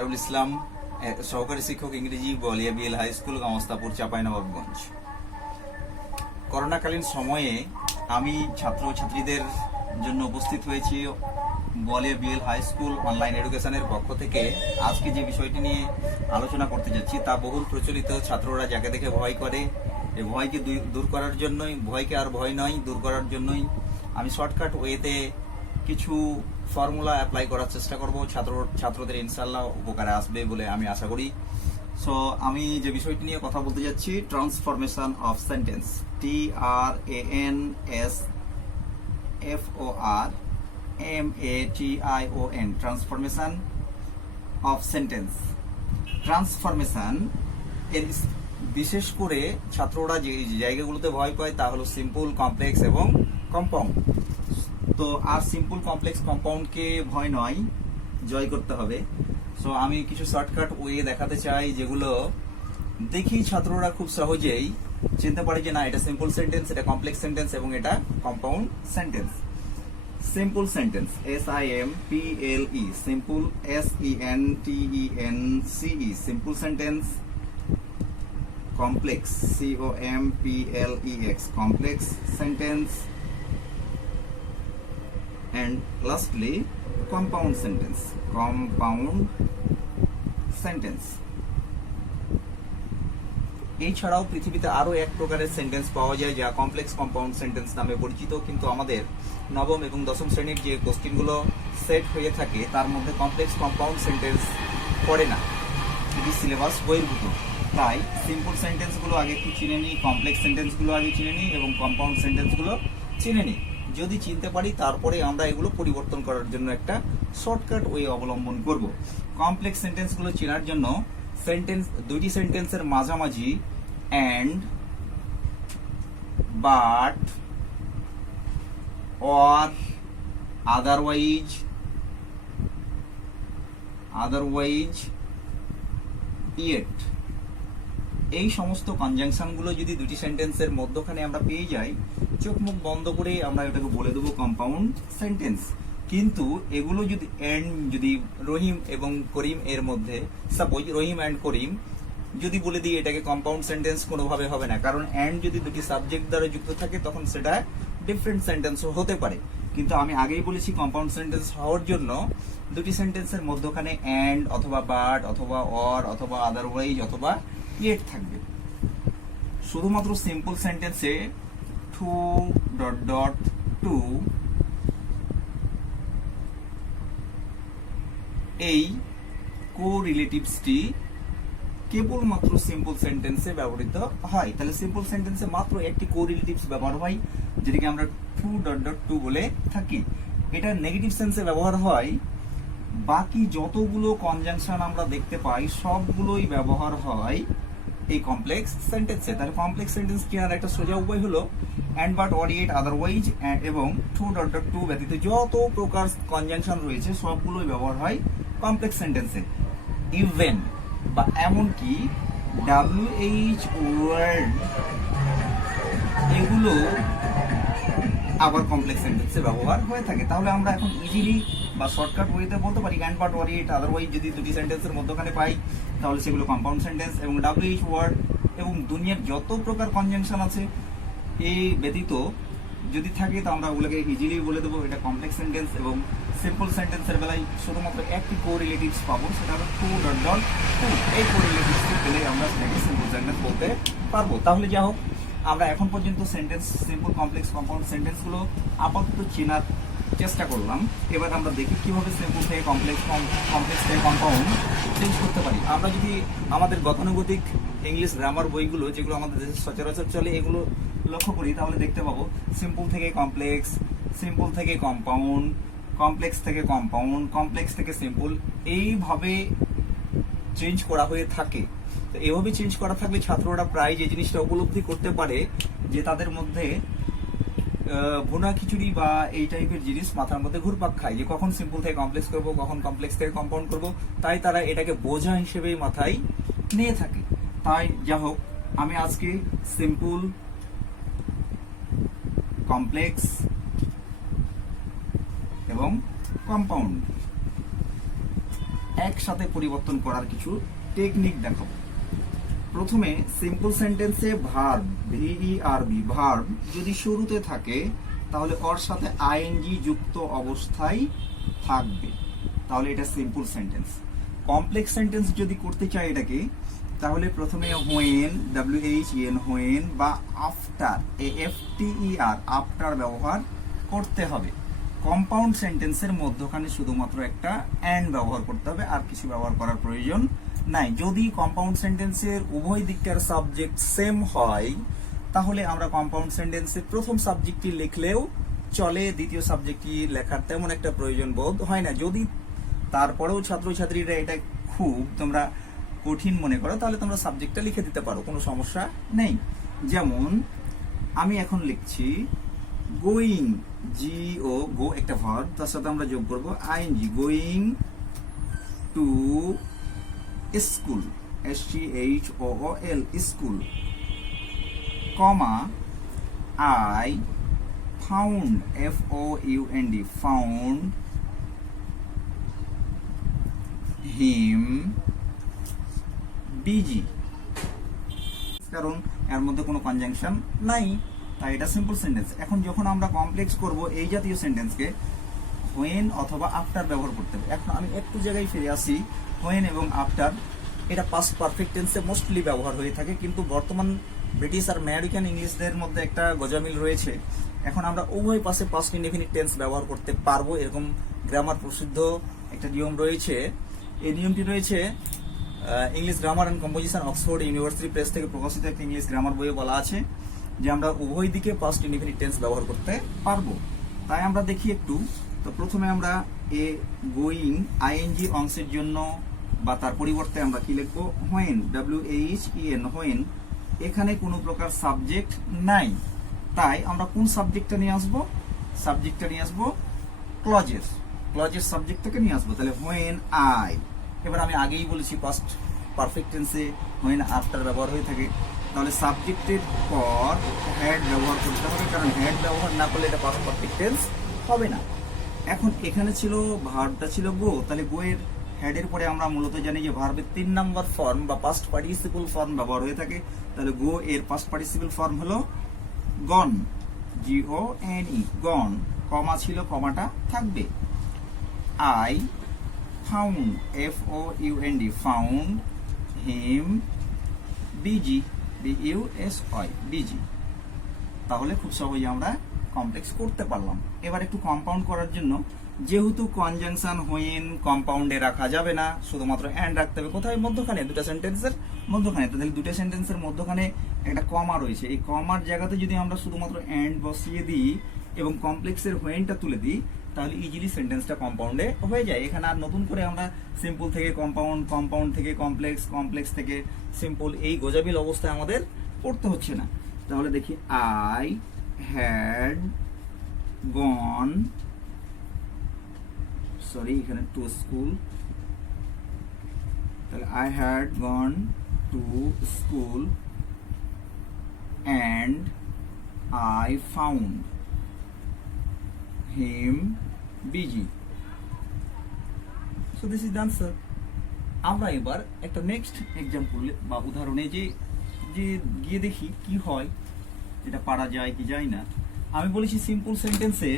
আখতারুল ইসলাম, সহকারী শিক্ষক ইংরেজি, বলিয়া বিএল হাই স্কুল, গামস্তাপুর, চাঁপাইনবাবগঞ্জ। করোনাকালীন সময়ে আমি ছাত্রছাত্রীদের জন্য উপস্থিত হয়েছি বলিয়া বিএল হাই স্কুল অনলাইন এডুকেশনের পক্ষ থেকে। আজকে যে বিষয়টি নিয়ে আলোচনা করতে যাচ্ছি তা বহুল প্রচলিত। ছাত্ররা যাকে দেখে ভয় করে, এই ভয়কে দূর করার জন্যই, ভয়কে আর ভয় নয় দূর করার জন্যই আমি শর্টকাট ওয়েতে কিছু ফর্মুলা অ্যাপ্লাই করার চেষ্টা করব। ছাত্রদের ইনশাল্লাহ উপকারে আসবে বলে আমি আশা করি। সো আমি যে বিষয়টি নিয়ে কথা বলতে যাচ্ছি, transformation of sentence, TRANSFORMATION, transformation of sentence. Transformation এর বিশেষ করে ছাত্ররা যে জায়গাগুলোতে ভয় পায় তা হলো সিম্পল, কমপ্লেক্স এবং কম্পাউন্ড। তো আর সিম্পল, কমপ্লেক্স, কম্পাউন্ডকে ভয় নয়, জয় করতে হবে। সো আমি কিছু শর্টকাট ওয়ে দেখাতে চাই যেগুলো দেখি ছাত্ররা খুব সহজেই চিনতে পারে যে না, এটা সিম্পল সেন্টেন্স, এটা কমপ্লেক্স সেন্টেন্স এবং এটা compound sentence. Simple sentence, SIMPLE, simple, SENTENCE, simple sentence. complex, COMPLEX, complex sentence. And lastly, compound sentence, compound sentence. এছাড়াও পৃথিবীতে আরো এক প্রকারের সেন্টেন্স পাওয়া যায় যা কমপ্লেক্স কম্পাউন্ড সেন্টেন্স নামে পরিচিত, কিন্তু আমাদের নবম এবং দশম শ্রেণীর যে কোশ্চেনগুলো সেট হয়ে থাকে তার মধ্যে কমপ্লেক্স কম্পাউন্ড সেন্টেন্স পড়ে না, এটি সিলেবাস বহির্ভূত। তাই সিম্পল সেন্টেন্সগুলো আগে একটু চিনে নিই, কমপ্লেক্স সেন্টেন্সগুলো আগে চিনে নিই এবং কম্পাউন্ড সেন্টেন্সগুলো চিনে নিই। যদি চিনতে পারি তারপরে আমরা এগুলো পরিবর্তন করার জন্য একটা শর্টকাট ওয়ে অবলম্বন করব। কমপ্লেক্স সেন্টেন্সগুলো চেনার জন্য দুইটি সেন্টেন্সের মাঝামাঝি and, but, or, otherwise, yet, এই সমস্ত কনজাংশনগুলো যদি দুটি সেন্টেন্সের মধ্যখানে আমরা পেয়ে যাই, চোখ মুখ বন্ধ করে আমরা এটাকে বলে দেবো কম্পাউন্ড সেন্টেন্স। কিন্তু এগুলো যদি রহিম এবং করিম এর মধ্যে, সাপোজ রহিম অ্যান্ড করিম যদি বলে দিই এটাকে কম্পাউন্ড সেন্টেন্স, কোনোভাবে হবে না, কারণ অ্যান্ড যদি দুটি সাবজেক্ট দ্বারা যুক্ত থাকে তখন সেটা ডিফারেন্ট সেন্টেন্সও হতে পারে। কিন্তু আমি আগেই বলেছি কম্পাউন্ড সেন্টেন্স হওয়ার জন্য দুটি সেন্টেন্সের মধ্যখানে অ্যান্ড অথবা বাট অথবা অর অথবা আদারওয়াইজ অথবা ইয়েট থাকবে। শুধুমাত্র সিম্পল সেন্টেন্সে to এই কোরিলেটিভসটি কেবলমাত্র সিম্পল সেন্টেন্সে ব্যবহৃত হয়। তাহলে সিম্পল সেন্টেন্সে মাত্র একটি কোরিলেটিভস ব্যবহার হয়, যেটাকে আমরা to বলে থাকি। এটা নেগেটিভ সেন্সে ব্যবহার হয়। বাকি যতগুলো কনজাংশন আমরা দেখতে পাই সবগুলোই ব্যবহার হয় এই কমপ্লেক্স সেন্টেন্সে। তাহলে কমপ্লেক্স সেন্টেন্স কেনার একটা সোজা উপায় হলো and, but, or, yet, otherwise এবং to ব্যতীত যত প্রকার কনজাংশন রয়েছে সবগুলোই ব্যবহার হয় কমপ্লেক্স সেন্টেন্সে। ইভেন বা এমনকি WH ওয়ার্ড এগুলো আবার কমপ্লেক্স সেন্টেন্সে ব্যবহার হয়ে থাকে। তাহলে আমরা এখন ইজিলি বা শর্টকাট ওয়েতে বলতে পারি and, but, or, yet, otherwise যদি দুটি সেন্টেন্সের মধ্যখানে পাই তাহলে সেগুলো কম্পাউন্ড সেন্টেন্স, এবং WH ওয়ার্ড এবং দুনিয়ার যত প্রকার কনজাংশন আছে এই ব্যতীত যদি থাকে তো আমরা ওগুলোকে ইজিলি বলে দেবো এটা কমপ্লেক্স সেন্টেন্স। এবং সিম্পল সেন্টেন্সের বেলায় শুধুমাত্র একটি কোরিলেটিভস পাবো, সেটা হলো to. এই কোরিলেটিভসটি পেলে আমরা সেটাকে সিম্পল সেন্টেন্স বলতে পারবো। তাহলে যা হোক, আমরা এখন পর্যন্ত সেন্টেন্স, সিম্পল, কমপ্লেক্স, কম্পাউন্ড সেন্টেন্সগুলো আপাতত চেনার চেষ্টা করলাম। এবার আমরা দেখি কিভাবে সিম্পল থেকে কমপ্লেক্স, কমপ্লেক্স থেকে কম্পাউন্ড চেঞ্জ করতে পারি। আমরা যদি আমাদের গতানুগতিক ইংলিশ গ্রামার বইগুলো যেগুলো আমাদের দেশে সচরাচর চলে এগুলো লক্ষ্য করি তাহলে দেখতে পাবো সিম্পল থেকে কমপ্লেক্স, সিম্পল থেকে কম্পাউন্ড, কমপ্লেক্স থেকে কম্পাউন্ড, কমপ্লেক্স থেকে সিম্পল, এইভাবে চেঞ্জ করা হয়ে থাকে। তো এইভাবে চেঞ্জ করা থাকলে ছাত্ররা প্রায় যে জিনিসটা উপলব্ধি করতে পারে যে তাদের মধ্যে ভুনা খিচুড়ি বা এই টাইপের জিনিস মাথার মধ্যে ঘুরপাক খায়, যে কখন সিম্পল থেকে কমপ্লেক্স করব, কখন কমপ্লেক্স থেকে কম্পাউন্ড করব। তাই তারা এটাকে বোঝা হিসেবেই মাথায় নিয়ে থাকে। তাই যা হোক, আমি আজকে সিম্পল, কমপ্লেক্স এবং কম্পাউন্ড একসাথে পরিবর্তন করার কিছু টেকনিক দেখাবো। প্রথমে সিম্পল সেন্টেন্সে ভার্ব ভার্ব যদি শুরুতে থাকে তাহলে ওর সাথে আইএনজি যুক্ত অবস্থায় থাকবে, তাহলে এটা সিম্পল সেন্টেন্স। কমপ্লেক্স সেন্টেন্স যদি করতে চাই এটাকে, তাহলে প্রথমে হোয়েন হোয়েন বা আফটার আফটার ব্যবহার করতে হবে। কম্পাউন্ড সেন্টেন্সের মধ্যখানে শুধুমাত্র একটা অ্যান্ড ব্যবহার করতে হবে, আর কিছু ব্যবহার করার প্রয়োজন নাই। যদি কম্পাউন্ড সেন্টেন্সের উভয় দিকটার সাবজেক্ট সেম হয়, তাহলে আমরা কম্পাউন্ড সেন্টেন্সের প্রথম সাবজেক্টটি লিখলেও চলে, দ্বিতীয় সাবজেক্টটি লেখার তেমন একটা প্রয়োজন বোধ হয় না। যদি তারপরেও ছাত্রছাত্রীরা এটা খুব তোমরা কঠিন মনে করো, তাহলে তোমরা সাবজেক্টটা লিখে দিতে পারো, কোনো সমস্যা নেই। যেমন আমি এখন লিখছি গোয়িং, গো একটা ভার্ব, তার সাথে আমরা যোগ করব ING, going to school, SCHOOL, school, comma I found, FOUND, found him busy, কারণ এর মধ্যে কোনো কনজাংশন নাই, তাই এটা সিম্পল সেন্টেন্স। এখন যখন আমরা কমপ্লেক্স করব এই জাতীয় সেন্টেন্সকে হোয়েন অথবা আফটার ব্যবহার করতে হবে। এখন আমি একটু জায়গায় ফিরে আসি। হোয়েন এবং আফটার এটা পাস্ট পারফেক্ট টেন্সে মোস্টলি ব্যবহার হয়ে থাকে, কিন্তু বর্তমান ব্রিটিশ আর আমেরিকান ইংলিশদের মধ্যে একটা গজামিল রয়েছে। এখন আমরা উভয় পাশে পাস্ট ইনডেফিনিট টেন্স ব্যবহার করতে পারবো, এরকম গ্রামার প্রসিদ্ধ একটা নিয়ম রয়েছে। এই নিয়মটি রয়েছে English grammar and composition, Oxford university press থেকে প্রকাশিত একটা ইংলিশ গ্রামার বইয়ে বলা আছে যে আমরা উভয় দিকে পাস্ট ইনডেফিনিট টেন্স ব্যবহার করতে পারবো। তাই আমরা দেখি একটু। তো প্রথমে আমরা গোয়িং আইএনজি অংশের জন্য বা তার পরিবর্তে আমরা কি লিখবো, হোয়েন, WHEN, হোয়েন। এখানে কোনো প্রকার সাবজেক্ট নাই, তাই আমরা কোন সাবজেক্টটা নিয়ে আসবো, সাবজেক্টটা নিয়ে আসবো ক্লজের সাবজেক্টটাকে নিয়ে আসবো। তাহলে হোয়েন আই, এবার আমি আগেই বলেছি পাস্ট পারফেক্ট টেন্সে হোয়েন আফটার ব্যবহার হয়ে থাকে, তাহলে সাবজেক্টের পর হ্যাড ব্যবহার করতে হবে, কারণ হ্যাড ব্যবহার না করলে এটা পাস্ট পারফেক্ট টেন্স হবে না। এখন এখানে ছিল ভার্বটা ছিল গো, তাহলে গো এর হেডের পরে আমরা মূলত জানি যে ভার্বের 3 নম্বর ফর্ম বা পাস্ট পার্টিসিপল ফর্ম ব্যবহার হয়ে থাকে। তাহলে গো এর পাস্ট পার্টিসিপল ফর্ম হলো গন, GONE, গন। কমা ছিল, কমাটা থাকবে। I found, FOUND, found him busy, BUSY, busy. তাহলে খুব সহজে আমরা কমপ্লেক্স করতে পারলাম। এবার একটু কম্পাউন্ড করার জন্য, যেহেতু কনজাংশন হোয়েন কম্পাউন্ডে রাখা যাবে না, শুধুমাত্র অ্যান্ড রাখতে হবে। কোথায়? মধ্যখানে, দুটো সেন্টেন্সের মধ্যখানে। তাহলে দুটো সেন্টেন্সের মধ্যখানে একটা কমা রয়েছে, এই কমার জায়গাতে যদি আমরা শুধুমাত্র অ্যান্ড বসিয়ে দিই এবং কমপ্লেক্সের হোয়েনটা তুলে দিই, তাহলে ইজিলি সেন্টেন্সটা কম্পাউন্ডে হয়ে যায়। এখানে আর নতুন করে আমরা সিম্পল থেকে কম্পাউন্ড, কম্পাউন্ড থেকে কমপ্লেক্স, কমপ্লেক্স থেকে সিম্পল, এই গোজামিল অবস্থায় আমাদের পড়তে হচ্ছে না। তাহলে দেখি, আই হ্যাড গন, সরি এখানে টু স্কুল, তাহলে I had gone to school and I found him busy. So this is the answer. আমরা এবার একটা নেক্সট এক্সাম্পল বা উদাহরণে যে গিয়ে দেখি কি হয়, এটা পারা যায় কি যায় না। আমি বলেছি সিম্পল সেন্টেন্সে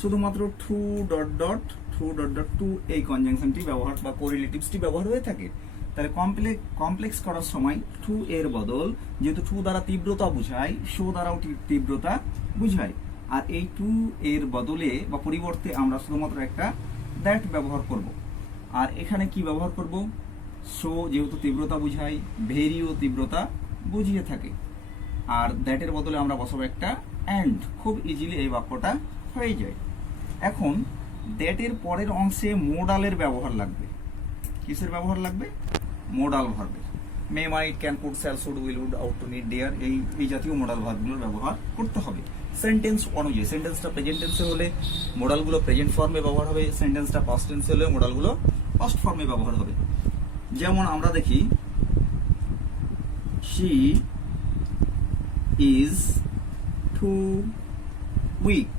শুধুমাত্র টু ডট ডট টু এই কনজাংশনটি ব্যবহার বা কোরিলেটিভসটি ব্যবহার হয়ে থাকে। তাহলে কমপ্লেক্স করার সময় টু এর বদল, যেহেতু টু দ্বারা তীব্রতা বোঝায়, শো দ্বারাও তীব্রতা বোঝায়, আর এই টু এর বদলে বা পরিবর্তে আমরা শুধুমাত্র একটা দ্যাট ব্যবহার করব। আর এখানে কি ব্যবহার করব, শো যেহেতু তীব্রতা বোঝায়, ভেরিও তীব্রতা বুঝিয়ে থাকে, আর দ্যাটের বদলে আমরা বসাবো একটা অ্যান্ড। খুব ইজিলি এই বাক্যটা হয়ে যায়। এখন দ্যাটের পরের অংশে মোডালের ব্যবহার লাগবে। কিসের ব্যবহার লাগবে? মোডাল ভার্বের। May, might, can, could, shall, should, will, would, ought to, need, dare, এই জাতীয় মোডাল ভার্বগুলোর ব্যবহার করতে হবে সেন্টেন্স অনুযায়ী। সেন্টেন্সটা প্রেজেন্ট টেন্সে হলে মোডালগুলো প্রেজেন্ট ফর্মে ব্যবহার হবে, সেন্টেন্সটা পাস্ট টেন্সে হলে মোডালগুলো পাস্ট ফর্মে ব্যবহার হবে। যেমন আমরা দেখি, she is too weak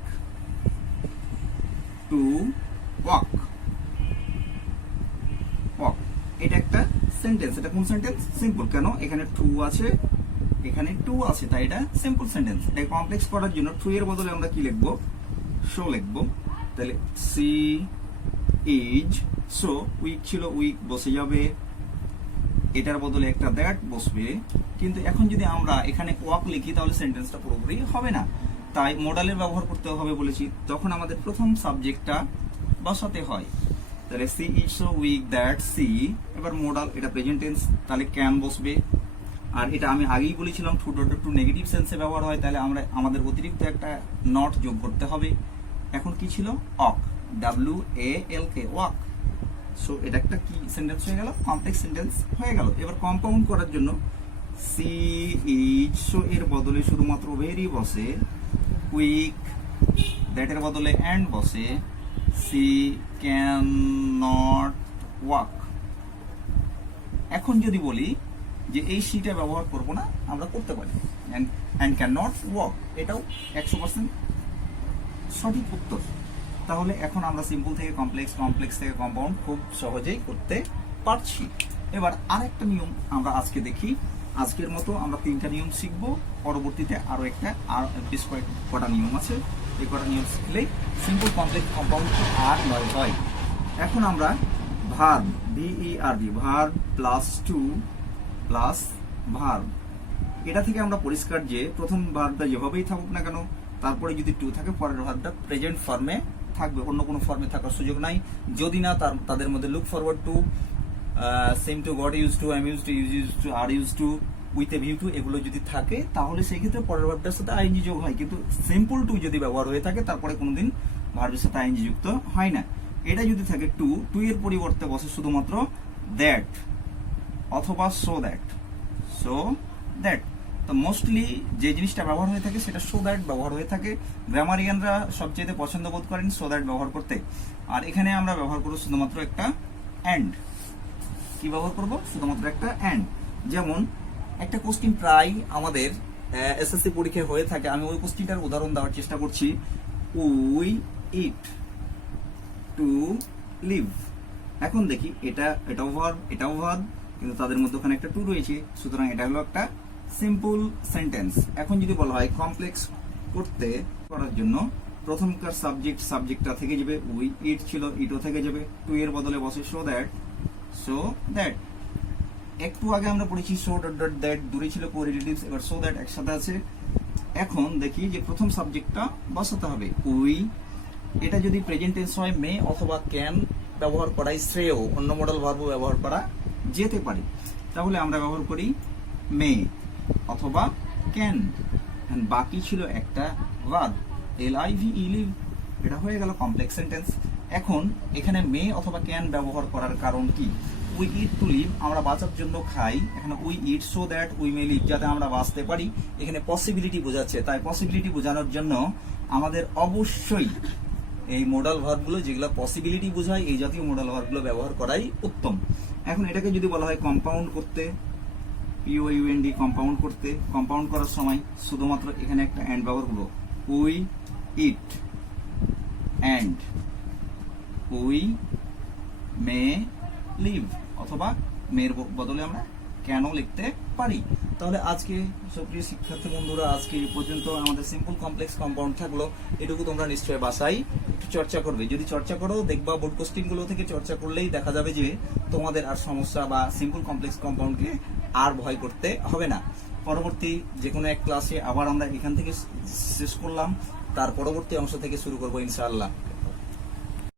to walk, sentence. এটা কোন সেন্টেন্স? সিম্পল। কেন? এখানে টু আছে, এখানে টু আছে, তাই এটা সিম্পল সেন্টেন্স। এটা কমপ্লেক্স করার জন্য টু এর বদলে আমরা কি লিখবো? শো লিখবো। তাহলে সি ইজ শো, উইক ছিল উইক বসে যাবে, এটার বদলে একটা দ্যাট বসবে। কিন্তু এখন যদি আমরা এখানে ওয়াক লিখি তাহলে সেন্টেন্সটা পুরোপুরি হবে না, তাই মডালের ব্যবহার করতে হবে বলেছি। তখন আমাদের প্রথম সাবজেক্টটা বসাতে হয়। তাহলে she is so weak that she, এবার মডাল, এটা প্রেজেন্ট টেন্স, তাহলে ক্যান বসবে। আর এটা আমি আগেই বলেছিলাম টু ডট টু নেগেটিভ সেন্সে ব্যবহার হয়, তাহলে আমরা আমাদের অতিরিক্ত একটা নট যোগ করতে হবে। এখন কি ছিল? অক, WALK, ওয়াক। সো এটা একটা কি সেন্টেন্স হয়ে গেল? কমপ্লেক্স সেন্টেন্স হয়ে গেল। এবার কম্পাউন্ড করার জন্য সি ইজ সো এর বদলে শুধুমাত্র ভেরি বসে, উইক দ্যাট এর বদলে অ্যান্ড বসে, সি ক্যান নট ওয়াক। এখন যদি বলি যে এই সিটা ব্যবহার করব না, আমরা করতে পারি অ্যান্ড ক্যান নট ওয়াক, এটাও 100% সঠিক উত্তর। তাহলে এখন আমরা সিম্পল থেকে কমপ্লেক্স, কমপ্লেক্স থেকে কম্পাউন্ড খুব সহজেই করতে পারছি। এবার আরেকটা নিয়ম আমরা আজকে দেখি। আজকের মতো আমরা 3টা নিয়ম শিখব, পরবর্তীতে আরো একটা আর বেশ কটা নিয়ম আছে। এই কটা নিয়ম শিখলেই সিম্পল কমপ্লেক্স কম্পাউন্ড আর নয় হয়। এখন আমরা verb, VERB, verb plus to plus verb, এটা থেকে আমরা পরিষ্কার যে প্রথম ভার্বটা যেভাবেই থাকুক না কেন, তারপরে যদি টু থাকে পরের ভার্বটা প্রেজেন্ট ফর্মে থাকবে, অন্য কোনো ফর্মে থাকার সুযোগ নাই। যদি না তাদের মধ্যে look forward to, same to, got use to, I use to, use to, আর use to, with a view to, এগুলো যদি থাকে তাহলে সেই ক্ষেত্রে পরের ভার্বটার সাথে আইএনজি যোগ হয়। কিন্তু সিম্পল টু যদি ব্যবহার হয়ে থাকে তারপরে কোনোদিন ভার্বের সাথে আইএনজি যুক্ত হয় না। এটা যদি থাকে টু, টু এর পরিবর্তে বসে শুধুমাত্র দ্যাট অথবা সো দ্যাট, সো দ্যাট। তো মোস্টলি যে জিনিসটা ব্যবহার হয়ে থাকে সেটা সো দ্যাট ব্যবহার হয়ে থাকে। গ্রামারিয়ানরা সবচেয়ে পছন্দ বোধ করেন সো দ্যাট ব্যবহার করতে। আর এখানে আমরা ব্যবহার করব শুধুমাত্র একটা অ্যান্ড। কি ব্যবহার করব? শুধুমাত্র একটা অ্যান্ড। যেমন একটা কোশ্চিন প্রায় আমাদের এসএসসি পরীক্ষায় হয়ে থাকে, আমি ওই কোশ্চিনটার উদাহরণ দেওয়ার চেষ্টা করছি। We eat to live. এখন দেখি এটাও ভার্ব, এটাও ভার্ব, কিন্তু তাদের মধ্যখানে একটা টু রয়েছে, সুতরাং এটা হলো একটা সিম্পল সেন্টেন্স। এখন যদি বলা হয় কমপ্লেক্স করার জন্য প্রথমকার সাবজেক্টটা থেকে যাবে, উই ইট ছিল, ইটও থেকে যাবে, টু এর বদলে বসে সো দ্যাট, সো দ্যাট। একটু আগে আমরা পড়েছি সো ডট ডট দ্যাট, দূরে ছিল কোরিলেটিভস, এবার সো দ্যাট একসাথে আছে। এখন দেখি যে প্রথম সাবজেক্টটা বসাতে হবে উই। এটা যদি প্রেজেন্ট টেন্স হয় মে অথবা ক্যান ব্যবহার করাই শ্রেয়, অন্য মডেল ভার্বও ব্যবহার করা যেতে পারে। তাহলে আমরা ব্যবহার করি মে অথবা ক্যান। বাকি ছিল একটা ভার্ব, LIVE, লিভ। এটা হয়ে গেল কমপ্লেক্স সেন্টেন্স। এখন এখানে মে অথবা ক্যান ব্যবহার করার কারণ কি? উই ইট টু লিভ, আমরা বাঁচার জন্য খাই। এখানে we eat so that we may live, যাতে আমরা বাঁচতে পারি। এখানে পসিবিলিটি বোঝাচ্ছে, তাই পসিবিলিটি বোঝানোর জন্য আমাদের অবশ্যই এই মোডাল ভার্বগুলো যেগুলো পসিবিলিটি বোঝায়, এই জাতীয় মোডাল ভার্বগুলো ব্যবহার করাই উত্তম। এখন এটাকে যদি বলা হয় কম্পাউন্ড করতে, POUND, কম্পাউন্ড করতে, কম্পাউন্ড করার সময় শুধুমাত্র এখানে একটা অ্যান্ড ব্যবহার করবো। We eat and we may live, অথবা মের বদলে আমরা কেন লিখতে পারি। তাহলে আজকে সুপ্রিয় শিক্ষার্থী বন্ধুরা, আজকে এই পর্যন্ত আমাদের সিম্পল কমপ্লেক্স কম্পাউন্ড থাকলো। এটুকু তোমরা নিশ্চয়ই বাসায় একটু চর্চা করবে। যদি চর্চা করো, দেখবা বোর্ড কোশ্চেন গুলো থেকে চর্চা করলেই দেখা যাবে যে তোমাদের আর সমস্যা বা সিম্পল কমপ্লেক্স কম্পাউন্ডকে আর ভয় করতে হবে না। পরবর্তী যে কোনো এক ক্লাসে আবার আমরা এখান থেকে শেষ করলাম, তার পরবর্তী অংশ থেকে শুরু করবো ইনশাআল্লাহ।